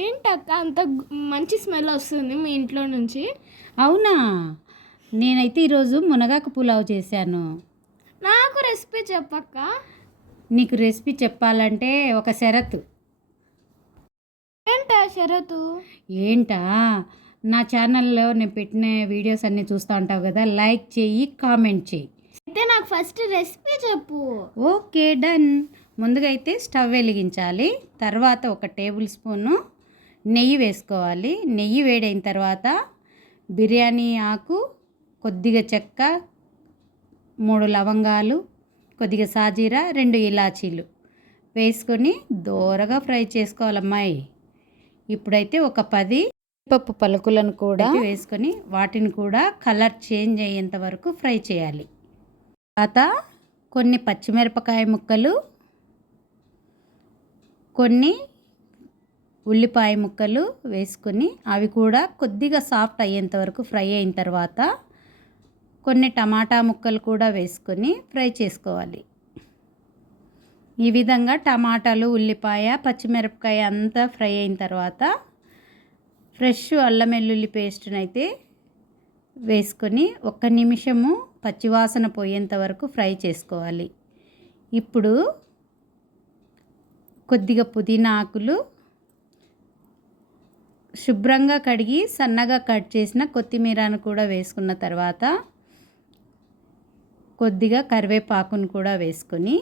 ఏంటక్క అంత మంచి స్మెల్ వస్తుంది మీ ఇంట్లో నుంచి? అవునా? నేనైతే ఈరోజు మునగాకు పులావ్ చేశాను. నాకు రెసిపీ చెప్పక్క. నీకు రెసిపీ చెప్పాలంటే ఒక షరతు. ఏంటా షరతు? ఏంటా? నా ఛానల్లో నేను పెట్టిన వీడియోస్ అన్నీ చూస్తూ ఉంటావు కదా, లైక్ చెయ్యి, కామెంట్ చెయ్యి. అయితే నాకు ఫస్ట్ రెసిపీ చెప్పు. Okay, done. ముందుగా అయితే స్టవ్ వెలిగించాలి. తర్వాత ఒక టేబుల్ స్పూను నెయ్యి వేసుకోవాలి. నెయ్యి వేడైన తర్వాత బిర్యానీ ఆకు, కొద్దిగా చెక్క, 3 లవంగాలు, కొద్దిగా సాజీరా, 2 ఇలాచీలు వేసుకొని దోరగా ఫ్రై చేసుకోవాలమ్మాయి. ఇప్పుడైతే ఒక 10 పప్పు పలుకులను కూడా వేసుకొని వాటిని కూడా కలర్ చేంజ్ అయ్యేంత వరకు ఫ్రై చేయాలి. తర్వాత కొన్ని పచ్చిమిరపకాయ ముక్కలు, కొన్ని ఉల్లిపాయ ముక్కలు వేసుకొని అవి కూడా కొద్దిగా సాఫ్ట్ అయ్యేంత వరకు ఫ్రై అయిన తర్వాత కొన్ని టమాటా ముక్కలు కూడా వేసుకొని ఫ్రై చేసుకోవాలి. ఈ విధంగా టమాటాలు, ఉల్లిపాయ, పచ్చిమిరపకాయ అంతా ఫ్రై అయిన తర్వాత ఫ్రెష్ అల్లం వెల్లుల్లి పేస్ట్ని అయితే వేసుకొని 1 నిమిషము పచ్చివాసన పోయేంత వరకు ఫ్రై చేసుకోవాలి. ఇప్పుడు కొద్దిగా పుదీనా ఆకులు, శుభ్రంగా కడిగి సన్నగా కట్ చేసిన కొత్తిమీరను కూడా వేసుకున్న తర్వాత కొద్దిగా కరివేపాకును కూడా వేసుకొని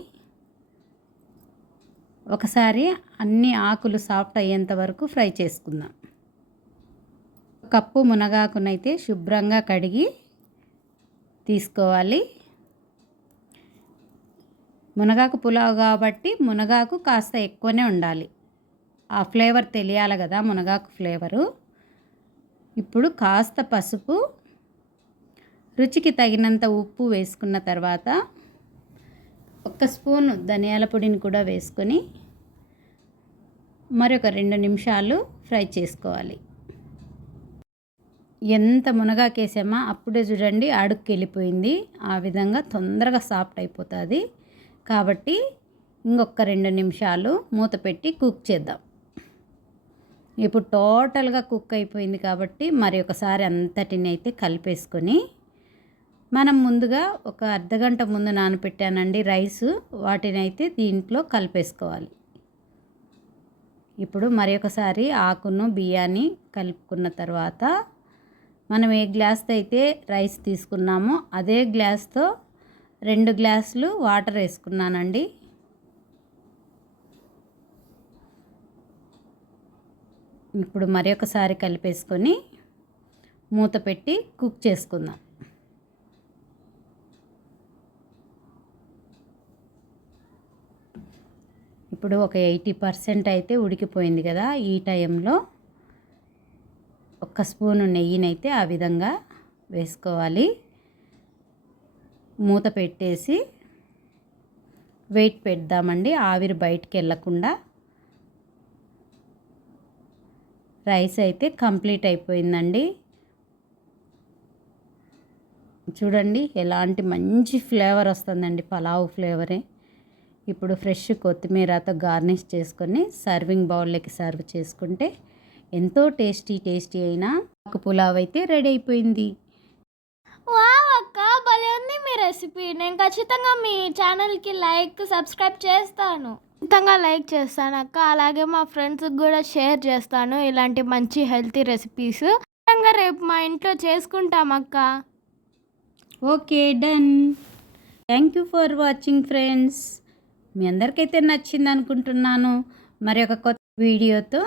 ఒకసారి అన్ని ఆకులు సాఫ్ట్ అయ్యేంత వరకు ఫ్రై చేసుకుందాం. కప్పు మునగాకునైతే శుభ్రంగా కడిగి తీసుకోవాలి. మునగాకు పులావ్ కాబట్టి మునగాకు కాస్త ఎక్కువనే ఉండాలి. ఆ ఫ్లేవర్ తెలియాలి కదా, మునగాకు ఫ్లేవరు. ఇప్పుడు కాస్త పసుపు, రుచికి తగినంత ఉప్పు వేసుకున్న తర్వాత 1 స్పూను ధనియాల పొడిని కూడా వేసుకొని మరొక 2 నిమిషాలు ఫ్రై చేసుకోవాలి. ఎంత మునగాకేసామా అప్పుడే చూడండి అడుక్కి వెళ్ళిపోయింది. ఆ విధంగా తొందరగా సాఫ్ట్ అయిపోతుంది. కాబట్టి ఇంకొక 2 నిమిషాలు మూత పెట్టి కుక్ చేద్దాం. ఇప్పుడు టోటల్గా కుక్ అయిపోయింది కాబట్టి మరి ఒకసారి అంతటిని అయితే కలిపేసుకొని మనం ముందుగా ఒక అర్ధగంట ముందు నానబెట్టానండి రైసు, వాటిని అయితే దీంట్లో కలిపేసుకోవాలి. ఇప్పుడు మరి ఒకసారి ఆకును బియ్యాన్ని కలుపుకున్న తర్వాత మనం ఏ గ్లాస్తో అయితే రైస్ తీసుకున్నామో అదే గ్లాస్తో 2 గ్లాసులు వాటర్ వేసుకున్నానండి. ఇప్పుడు మరి ఒకసారి కలిపేసుకొని మూత పెట్టి కుక్ చేసుకుందాం. ఇప్పుడు ఒక 80% అయితే ఉడికిపోయింది కదా. ఈ టైంలో 1 స్పూను నెయ్యినైతే ఆ విధంగా వేసుకోవాలి. మూత పెట్టేసి వెయిట్ పెడదామండి, ఆవిరి బయటికి వెళ్ళకుండా. రైస్ అయితే కంప్లీట్ అయిపోయిందండి. చూడండి ఎలాంటి మంచి ఫ్లేవర్ వస్తుందండి, పలావ్ ఫ్లేవరే. ఇప్పుడు ఫ్రెష్ కొత్తిమీరతో గార్నిష్ చేసుకొని సర్వింగ్ బౌల్లోకి సర్వ్ చేసుకుంటే ఎంతో టేస్టీ అయిన పులావ్ అయితే రెడీ అయిపోయింది. వావ్ అక్క, భలే ఉంది మీ రెసిపీ. నేను ఖచ్చితంగా మీ ఛానల్కి సబ్స్క్రైబ్ చేస్తాను. ఖచ్చితంగా లైక్ చేస్తాను అక్క. అలాగే మా ఫ్రెండ్స్కి కూడా షేర్ చేస్తాను ఇలాంటి మంచి హెల్తీ రెసిపీస్. ఖచ్చితంగా రేపు మా ఇంట్లో చేసుకుంటాం అక్క. Okay, done. Thank you for watching friends. మీ అందరికైతే నచ్చింది అనుకుంటున్నాను. మరి ఒక కొత్త వీడియోతో,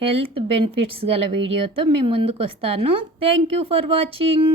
హెల్త్ బెనిఫిట్స్ గల వీడియోతో మీ ముందుకు వస్తాను. Thank you for watching.